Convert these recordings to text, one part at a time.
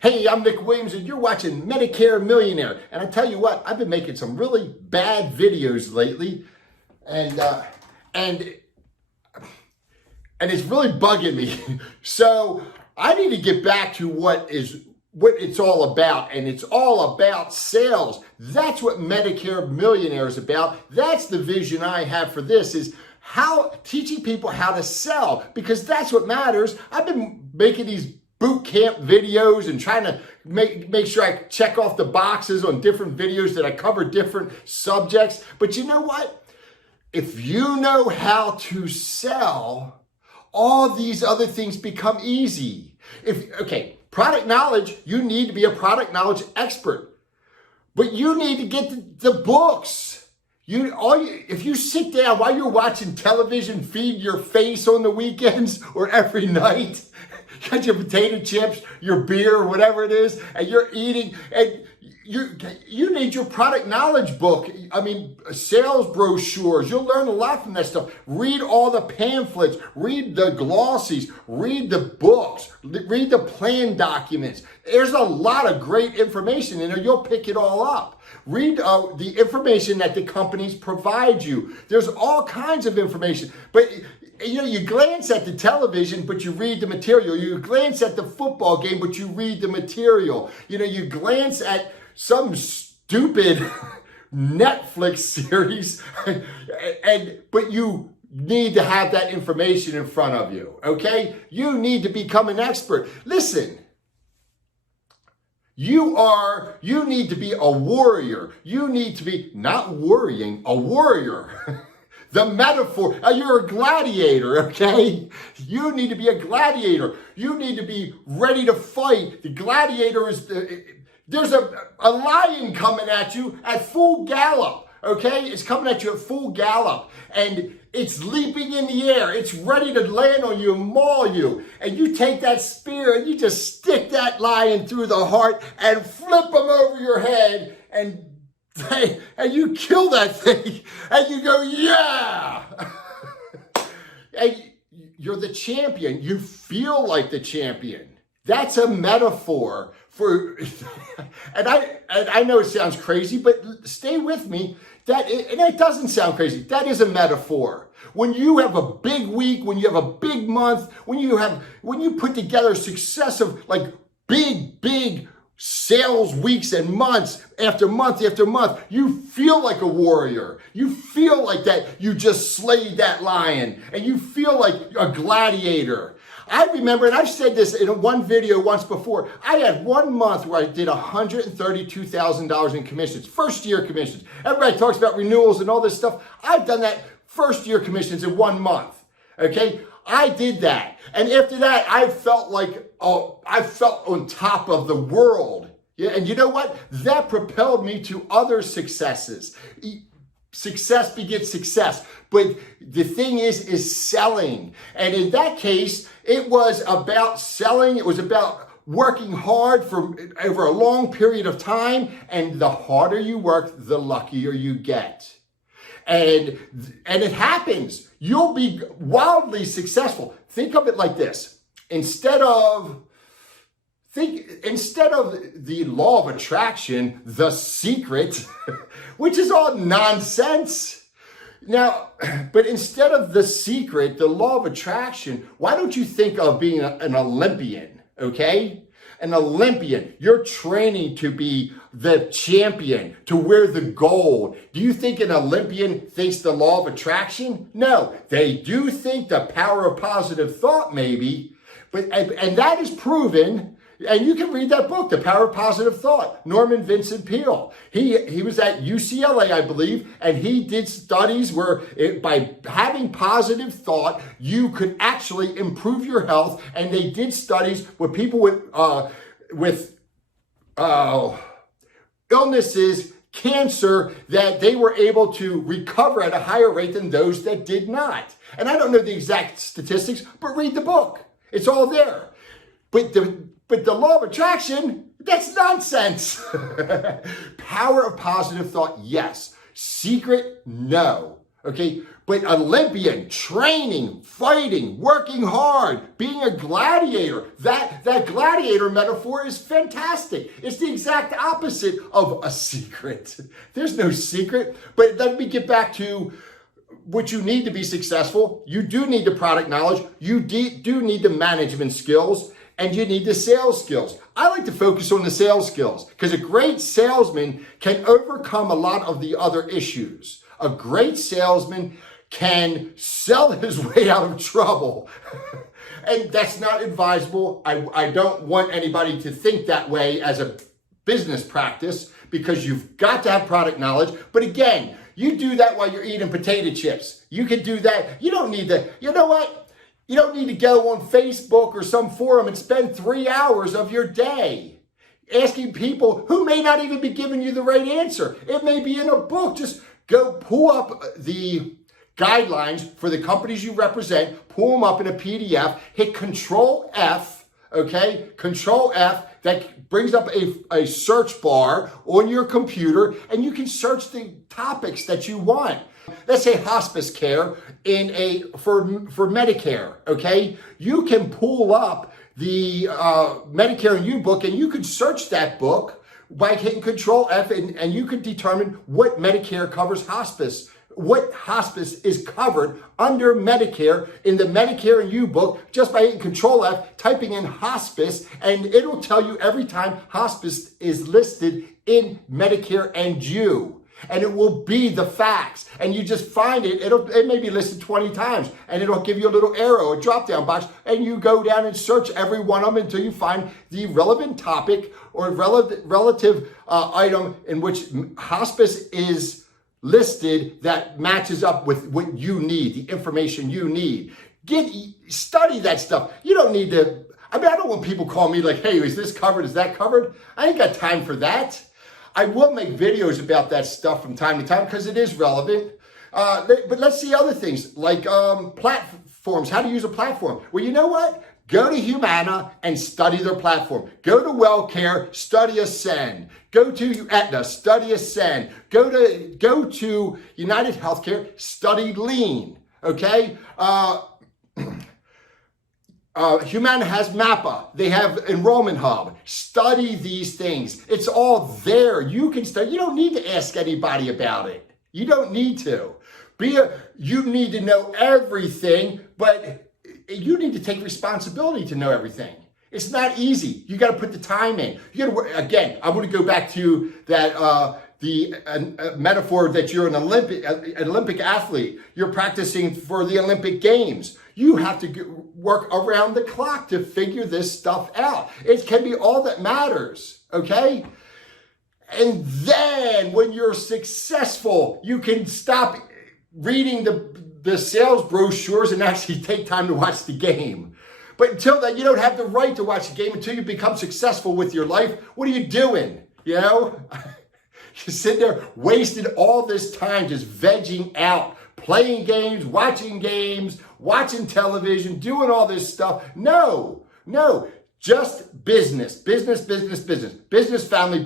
Hey, I'm Nick Williams, and you're watching Medicare Millionaire. And I tell you what, I've been making some really bad videos lately, and it's really bugging me. So I need to get back to what it's all about, and it's all about sales. That's what Medicare Millionaire is about. That's the vision I have for this, is how teaching people how to sell, because that's what matters. I've been making these boot camp videos and trying to make sure I check off the boxes on different videos that I cover different subjects. But you know what? If you know how to sell, all these other things become easy. Product knowledge, you need to be a product knowledge expert. But you need to get the books. If you sit down while you're watching television, feed your face on the weekends or every night, got your potato chips, your beer, whatever it is, and you're eating, and you need your product knowledge book. I mean, sales brochures. You'll learn a lot from that stuff. Read all the pamphlets, read the glossies, read the books, read the plan documents. There's a lot of great information in there. You'll pick it all up. Read the information that the companies provide you. There's all kinds of information, but you glance at the television, but you read the material. You glance at the football game, but you read the material. You glance at some stupid Netflix series, but you need to have that information in front of you, okay? You need to become an expert. Listen, you need to be a warrior. You need to be, not worrying, a warrior. The metaphor, you're a gladiator, okay? You need to be a gladiator. You need to be ready to fight. The gladiator there's a lion coming at you at full gallop, okay? It's coming at you at full gallop, and it's leaping in the air. It's ready to land on you and maul you. And you take that spear and you just stick that lion through the heart and flip him over your head, and you kill that thing, and you go, yeah! And you're the champion. You feel like the champion. That's a metaphor for, and I know it sounds crazy, but stay with me. And it doesn't sound crazy. That is a metaphor. When you have a big week, when you have a big month, when you put together successive, like big sales weeks and months after month after month, you feel like a warrior. You feel like that you just slayed that lion, and you feel like a gladiator. I remember, and I've said this in one video once before, I had 1 month where I did $132,000 in commissions, first year commissions. Everybody talks about renewals and all this stuff. I've done that first year commissions in 1 month, okay? I did that. And after that, I felt on top of the world. Yeah, and you know what? That propelled me to other successes. Success begets success. But the thing is selling. And in that case, it was about selling. It was about working hard for over a long period of time. And the harder you work, the luckier you get. And it happens. You'll be wildly successful. Think of it like this. Instead of the law of attraction, The Secret, which is all nonsense. Now, but instead of The Secret, the law of attraction, why don't you think of being an Olympian, okay? An Olympian. You're training to be the champion, to wear the gold. Do you think an Olympian thinks the law of attraction? No, they do think the power of positive thought, maybe, and that is proven. And you can read that book, The Power of Positive Thought, Norman Vincent Peale. He was at UCLA, I believe, and he did studies where by having positive thought, you could actually improve your health. And they did studies with people with illnesses, cancer, that they were able to recover at a higher rate than those that did not. And I don't know the exact statistics, but read the book. It's all there. But the law of attraction, that's nonsense. Power of positive thought, yes. Secret, no. Okay, but Olympian, training, fighting, working hard, being a gladiator, that gladiator metaphor is fantastic. It's the exact opposite of a secret. There's no secret, but let me get back to what you need to be successful. You do need the product knowledge, you do need the management skills, and you need the sales skills. I like to focus on the sales skills because a great salesman can overcome a lot of the other issues. A great salesman can sell his way out of trouble. And that's not advisable. I don't want anybody to think that way as a business practice because you've got to have product knowledge. But again, you do that while you're eating potato chips. You can do that. You don't need to, you know what? You don't need to go on Facebook or some forum and spend 3 hours of your day asking people who may not even be giving you the right answer. It may be in a book. Just go pull up the guidelines for the companies you represent, pull them up in a PDF, hit Control F, okay? Control F, that brings up a search bar on your computer, and you can search the topics that you want. Let's say hospice care for Medicare, okay? You can pull up the Medicare and You book, and you could search that book by hitting Control F, and you could determine what Medicare covers hospice, what hospice is covered under Medicare in the Medicare and You book, just by hitting Control F, typing in hospice, and it'll tell you every time hospice is listed in Medicare and You. And it will be the facts. And you just find it. It may be listed 20 times. And it'll give you a little arrow, a drop-down box. And you go down and search every one of them until you find the relevant topic or relative item in which hospice is listed that matches up with what you need, the information you need. Study that stuff. You don't need to, I don't want people calling me like, hey, is this covered? Is that covered? I ain't got time for that. I will make videos about that stuff from time to time because it is relevant. But let's see other things like platforms, how to use a platform. Well, you know what? Go to Humana and study their platform. Go to WellCare, study Ascend. Go to Aetna, study Ascend. Go to United Healthcare, study Lean. Okay? Humana has MAPA. They have Enrollment Hub. Study these things. It's all there. You can study. You don't need to ask anybody about it. You don't need to. You need to know everything, but you need to take responsibility to know everything. It's not easy. You got to put the time in. You got to, again, I want to go back to that the metaphor that you're an Olympic athlete. You're practicing for the Olympic Games. You have to work around the clock to figure this stuff out. It can be all that matters, okay? And then when you're successful, you can stop reading the sales brochures and actually take time to watch the game. But until then, you don't have the right to watch the game until you become successful with your life. What are you doing? You know? You're sitting there wasting all this time just vegging out, playing games, watching television, doing all this stuff. No, just business, business, family,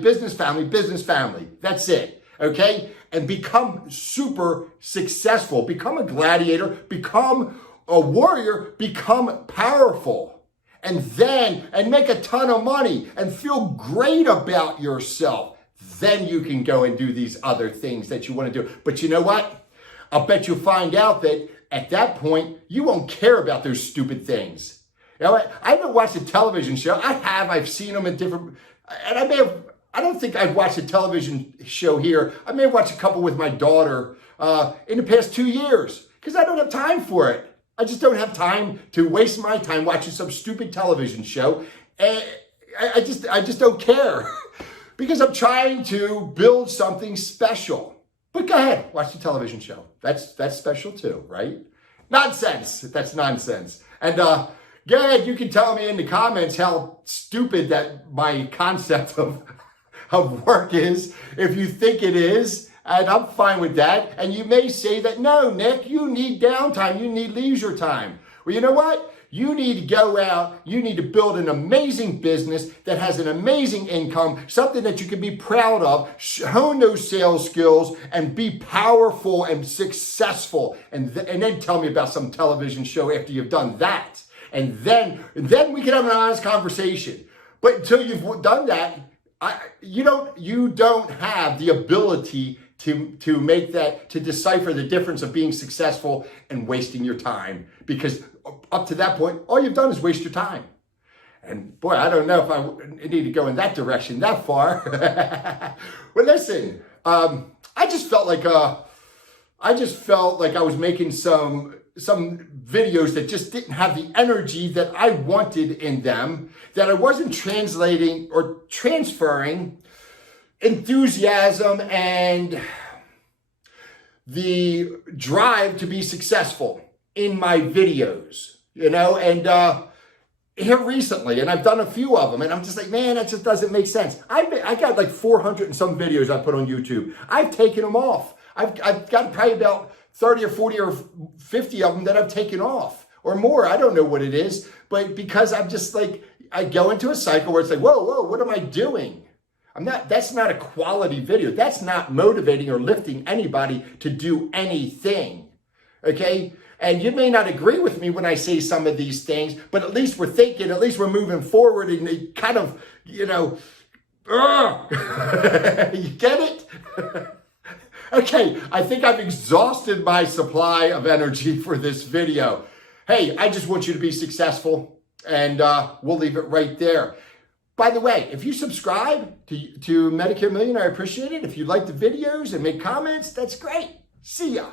family. That's it, okay? And become super successful. Become a gladiator, become a warrior, become powerful. And make a ton of money and feel great about yourself. Then you can go and do these other things that you want to do. But you know what? I'll bet you'll find out that at that point, you won't care about those stupid things. You know, I haven't watched a television show. I've seen them in different, and I don't think I've watched a television show here. I may have watched a couple with my daughter in the past 2 years because I don't have time for it. I just don't have time to waste my time watching some stupid television show. And I just don't care because I'm trying to build something special. But go ahead, watch the television show. That's special too, right? Nonsense. That's nonsense. And go ahead, you can tell me in the comments how stupid that my concept of work is, if you think it is, and I'm fine with that. And you may say that, no, Nick, you need downtime, you need leisure time. Well, you know what? You need to go out, you need to build an amazing business that has an amazing income, something that you can be proud of, hone those sales skills, and be powerful and successful. And then tell me about some television show after you've done that. And then we can have an honest conversation. But until you've done that, you don't have the ability to make that, to decipher the difference of being successful and wasting your time. Because up to that point, all you've done is waste your time. And boy, I don't know if I need to go in that direction that far. Well, listen, I just felt like I was making some videos that just didn't have the energy that I wanted in them, that I wasn't translating or transferring enthusiasm and the drive to be successful in my videos, and here recently, and I've done a few of them, and I'm just like, man, that just doesn't make sense. I got like 400 and some videos I put on YouTube. I've taken them off. I've got probably about 30 or 40 or 50 of them that I've taken off, or more. I don't know what it is, but because I'm just like, I go into a cycle where it's like, whoa, what am I doing? That's not a quality video. That's not motivating or lifting anybody to do anything, okay? And you may not agree with me when I say some of these things, but at least we're thinking, at least we're moving forward, and it kind of, you get it? Okay, I think I've exhausted my supply of energy for this video. Hey, I just want you to be successful, and we'll leave it right there. By the way, if you subscribe to Medicare Millionaire, I appreciate it. If you like the videos and make comments, that's great. See ya.